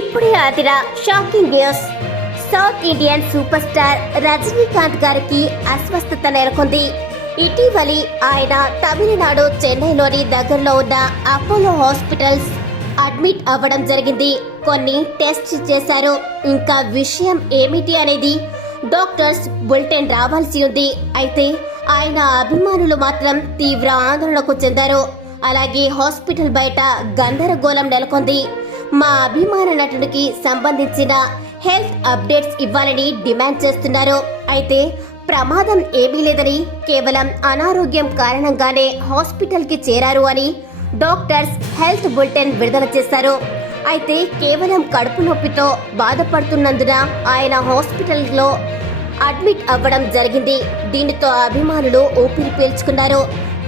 ఇప్పుడే Adhira shocking news. South Indian superstar Rajinikanth గారికి అస్వస్థత నెలకొంది. ఇటీవలి ఆయన తమిళనాడు చెన్నైలోని దగ్గరలో ఉన్న అపోలో హాస్పిటల్స్ అడ్మిట్ అవ్వడం జరిగింది. కొన్ని టెస్ట్ చేశారు. ఇంకా విషయం ఏమిటి అనేది డాక్టర్స్ బులెటిన్ రావాల్సి ఉంది. అయితే ఆయన అభిమానులు మాత్రం తీవ్ర ఆందోళనకు చెందారు. అలాగే హాస్పిటల్ బయట గందరగోళం నెలకొంది. మా అభిమాన నటుడికి సంబంధించిన హెల్త్ అప్డేట్స్ ఇవ్వాలని డిమాండ్ చేస్తున్నారు. అయితే ప్రమాదం ఏమీ లేదని కేవలం అనారోగ్యం కారణంగానే హాస్పిటల్కి చేరారు అని డాక్టర్స్ హెల్త్ బులెటిన్ విడుదల చేశారు. అయితే కేవలం కడుపు నొప్పితో బాధపడుతున్నందున ఆయన హాస్పిటల్లో అడ్మిట్ అవ్వడం జరిగింది. దీనితో అభిమానులు ఊపిరి పీల్చుకున్నారు.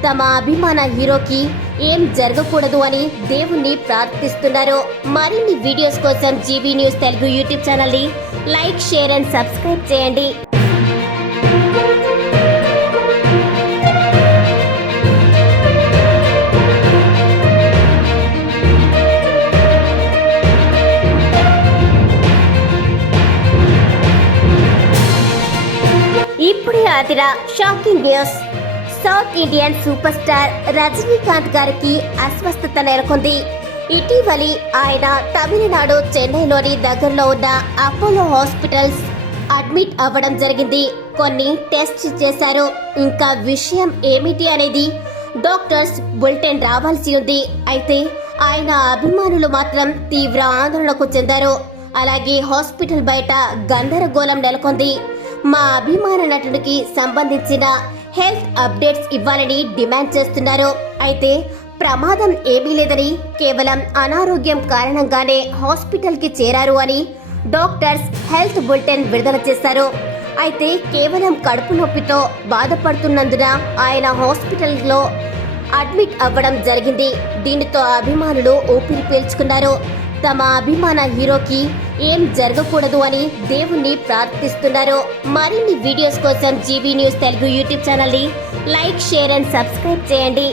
తమ అభిమాన హీరోకి ఏం జరగకూడదు అని దేవుణ్ణి ప్రార్థిస్తున్నారు మరిన్ని వీడియోస్ కోసం జీవీ న్యూస్ తెలుగు యూట్యూబ్ ఛానల్ని లైక్ షేర్ అండ్ సబ్స్క్రైబ్ చేయండి. ఇప్పుడే అతిరా shocking news. South Indian superstar Rajinikanth గారికి అస్వస్థత నెలకొంది. ఇటీవలి ఆయన తమిళనాడు చెన్నైలోని దగ్గరలో ఉన్న అపోలో హాస్పిటల్స్ అడ్మిట్ అవ్వడం జరిగింది. కొన్ని టెస్ట్ చేశారు. ఇంకా విషయం ఏమిటి అనేది డాక్టర్స్ బులెటిన్ రావాల్సి ఉంది. అయితే ఆయన అభిమానులు మాత్రం తీవ్ర ఆందోళనకు చెందారు. అలాగే హాస్పిటల్ బయట గందరగోళం నెలకొంది. మా అభిమాన నటుడికి సంబంధించిన హెల్త్ అప్డేట్స్ ఇవ్వాలని డిమాండ్ చేస్తున్నారు. అయితే ప్రమాదం ఏమీ లేదని కేవలం అనారోగ్యం కారణంగానే హాస్పిటల్కి చేరారు అని డాక్టర్స్ హెల్త్ బులెటిన్ విడుదల చేశారు. అయితే కేవలం కడుపు నొప్పితో బాధపడుతున్నందున ఆయన హాస్పిటల్లో అడ్మిట్ అవ్వడం జరిగింది. దీనితో అభిమానులు ఊపిరి పీల్చుకున్నారు. తమ అభిమాన హీరోకి ఏం జరగకూడదు అని దేవుణ్ణి ప్రార్థిస్తున్నారు. మరిన్ని వీడియోస్ కోసం జీవీ న్యూస్ తెలుగు యూట్యూబ్ ఛానల్ని లైక్ షేర్ అండ్ సబ్స్క్రైబ్ చేయండి.